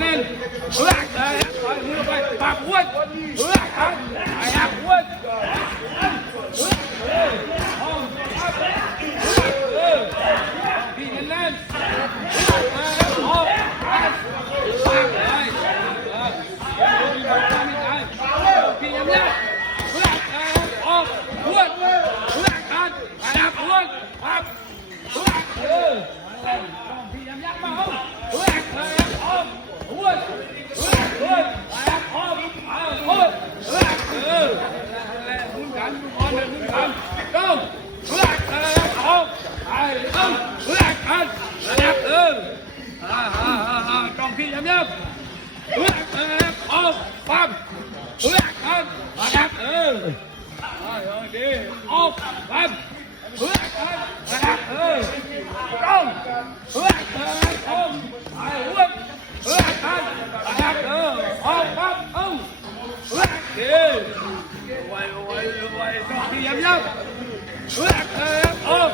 แน่นเฮ้ยเลยต่อยมือไปปากอ้วนเฮ้ยไอ้หักอ้วนพี่แน่นออกปากเลยพี่ยังเนี่ยออกอ้วนกันไอ้หักอ้วนปั๊บพี่ยังยักมาเอาออกอ้วนมุนกันมุนกันต้องออกไอ้ต้องกันต้องพี่ยังยักออกปั๊บกันดีออกปั๊บต้องไอ้อ้วนออกปั๊บดีไว้ต้องพี่ยังยักออก